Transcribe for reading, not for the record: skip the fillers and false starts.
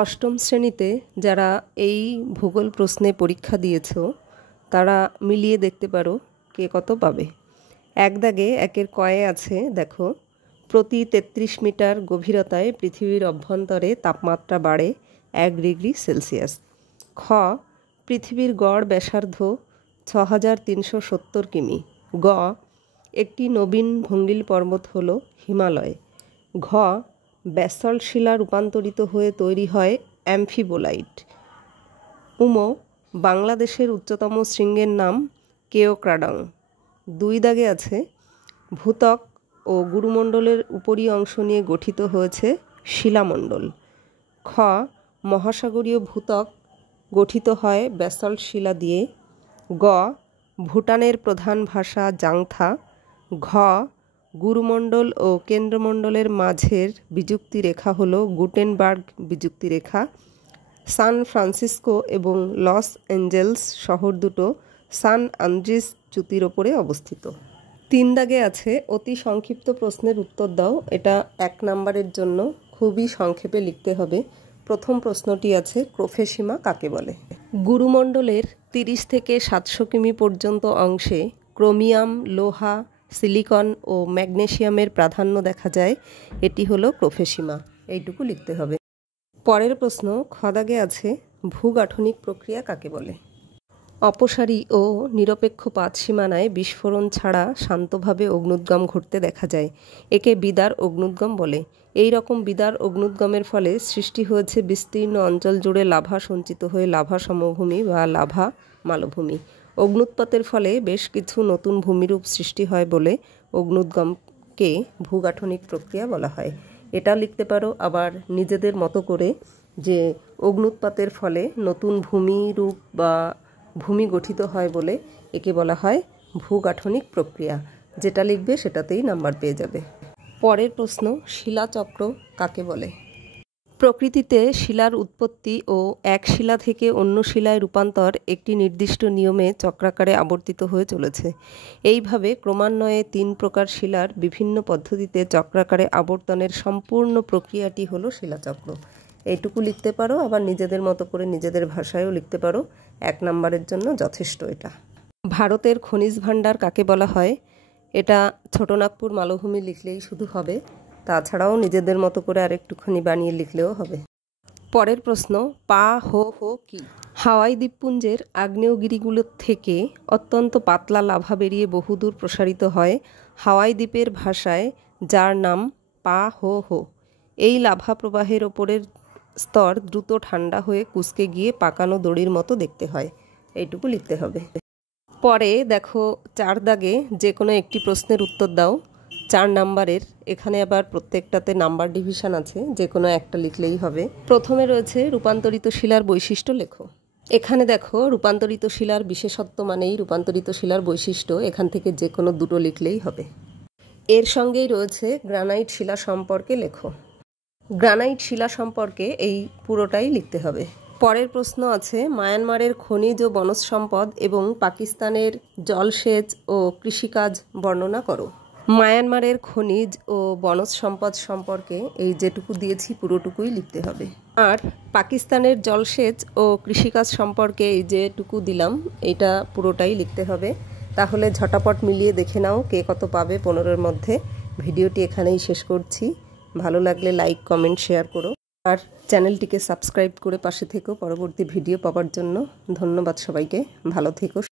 অষ্টম শ্রেণীতে যারা এই ভূগোল প্রশ্নে পরীক্ষা দিয়েছো তারা মিলিয়ে দেখতে পারো কে কত পাবে। এক দাগে একের কয়ে আছে, দেখো, প্রতি 33 মিটার গভীরতায় পৃথিবীর অভ্যন্তরে তাপমাত্রা বাড়ে 1 ডিগ্রি সেলসিয়াস। খ, পৃথিবীর গড় ব্যাসার্ধ 6370 কিমি। গ, একটি নবীন ভঙ্গিল পর্বত হল হিমালয়। ঘ, ব্যাসল্ট শিলা রূপান্তরিত হয়ে তৈরি হয় অ্যাম্ফিবোলাইট। বাংলাদেশের উচ্চতম শৃঙ্গের নাম কেওক্রাডং। 2 দাগে আছে, ভূত্বক ও গুরুমণ্ডলের উপরি অংশ নিয়ে গঠিত হয়েছে শিলামণ্ডল। খ, মহাসাগরীয় ভূত্বক গঠিত হয় ব্যাসল্ট শিলা দিয়ে। গ, ভুটানের প্রধান ভাষা জাংথা। ঘ, গুরুমণ্ডল ও কেন্দ্রমণ্ডলের মাঝের বিযুক্তি রেখা হল গুটেনবার্গ বিযুক্তি রেখা। সান ফ্রান্সিসকো এবং লস অ্যাঞ্জেলস শহর দুটো সান আন্দ্রেস চ্যুতির ওপরে অবস্থিত। 3 দাগে আছে, অতি সংক্ষিপ্ত প্রশ্নের উত্তর দাও। এটা 1 নম্বরের জন্য খুবই সংক্ষেপে লিখতে হবে। প্রথম প্রশ্নটি আছে, ক্রোফেসীমা কাকে বলে? গুরুমণ্ডলের 30 থেকে 700 কিমি পর্যন্ত অংশে ক্রোমিয়াম, লোহা, সিলিকন ও ম্যাগনেসিয়ামের প্রাধান্য দেখা যায়। এটি হলো ক্রোফেসীমা। এইটুকু লিখতে হবে। পরের প্রশ্ন, খ দাগে আছে, ভূগাঠনিক প্রক্রিয়া কাকে বলে? অপসারী ও নিরপেক্ষ পাত সীমানায় বিস্ফোরণ ছাড়া শান্তভাবে অগ্নুদ্গম ঘটতে দেখা যায়। একে বিদার অগ্নুদ্গম বলে। এই রকম বিদার অগ্নুদ্গমের ফলে সৃষ্টি হয়েছে বিস্তীর্ণ অঞ্চল জুড়ে লাভা সঞ্চিত হয়ে লাভা সমভূমি বা লাভা মালভূমি। অগ্নুৎপাতের ফলে বেশ কিছু নতুন ভূমিরূপ সৃষ্টি হয় বলে অগ্নুদ্গমকে ভূগাঠনিক প্রক্রিয়া বলা হয়। এটা লিখতে পারো আবার নিজেদের মতো করে, যে অগ্নুৎপাতের ফলে নতুন ভূমিরূপ বা ভূমি গঠিত হয় বলে একে বলা হয় ভূগাঠনিক প্রক্রিয়া। যেটা লিখবে সেটাতেই নাম্বার পেয়ে যাবে। পরের প্রশ্ন, শিলাচক্র কাকে বলে? প্রকৃতিতে শিলার উৎপত্তি ও এক শিলা থেকে অন্য শিলায় রূপান্তর একটি নির্দিষ্ট নিয়মে চক্রাকারে আবর্তিত হয়ে চলেছে। এইভাবে ক্রমান্বয়ে 3 প্রকার শিলার বিভিন্ন পদ্ধতিতে চক্রাকারে আবর্তনের সম্পূর্ণ প্রক্রিয়াটি হলো শিলাচক্র। এইটুকু লিখতে পারো, আবার নিজেদের মতো করে নিজেদের ভাষায়ও লিখতে পারো। 1 নম্বরের জন্য যথেষ্ট এটা। ভারতের খনিজ ভাণ্ডার কাকে বলা হয়? এটা ছোটনাগপুর মালভূমি লিখলেই শুধু হবে, তাছাড়াও নিজেদের মতো করে আরেকটুখানি বানিয়ে লিখলেও হবে। পরের প্রশ্ন, পা হো হো কি? হাওয়াই দ্বীপপুঞ্জের আগ্নেয়গিরিগুলো থেকে অত্যন্ত পাতলা লাভা বেরিয়ে বহুদূর প্রসারিত হয় হাওয়াই দ্বীপের ভাষায়, যার নাম পা হো হো। এই লাভা প্রবাহের ওপরের স্তর দ্রুত ঠান্ডা হয়ে কুঁচকে গিয়ে পাকানো দড়ির মতো দেখতে হয়। এইটুকু লিখতে হবে। পরে দেখো 4 দাগে যে কোনো একটি প্রশ্নের উত্তর দাও 4 নাম্বারের। এখানে আবার প্রত্যেকটাতে নাম্বার ডিভিশন আছে, যে কোনো একটা লিখলেই হবে। প্রথমে রয়েছে রূপান্তরিত শিলার বৈশিষ্ট্য লেখো। এখানে দেখো রূপান্তরিত শিলার বিশেষত্ব মানেই রূপান্তরিত শিলার বৈশিষ্ট্য, এখান থেকে যে কোনো দুটো লিখলেই হবে। এর সঙ্গেই রয়েছে গ্রানাইট শিলা সম্পর্কে লেখো। গ্রানাইট শিলা সম্পর্কে এই পুরোটাই লিখতে হবে। পরের প্রশ্ন আছে, মায়ানমারের খনিজ ও বনজ সম্পদ এবং পাকিস্তানের জলসেচ ও কৃষিকাজ বর্ণনা করো। মায়ানমারের খনিজ ও বনজ সম্পদ সম্পর্কে এই যেটুকু দিয়েছি পুরোটুকুই লিখতে হবে। আর পাকিস্তানের জলসেচ ও কৃষিকাজ সম্পর্কে এই যেটুকু দিলাম এটা পুরোটাই লিখতে হবে। তাহলে ঝটাপট মিলিয়ে দেখে নাও কে কত পাবে 15-এর মধ্যে। ভিডিওটি এখানেই শেষ করছি। ভালো লাগলে লাইক, কমেন্ট, শেয়ার করো। আর চ্যানেলটিকে সাবস্ক্রাইব করে পাশে থেকো পরবর্তী ভিডিও পাওয়ার জন্য। ধন্যবাদ সবাইকে। ভালো থেকো।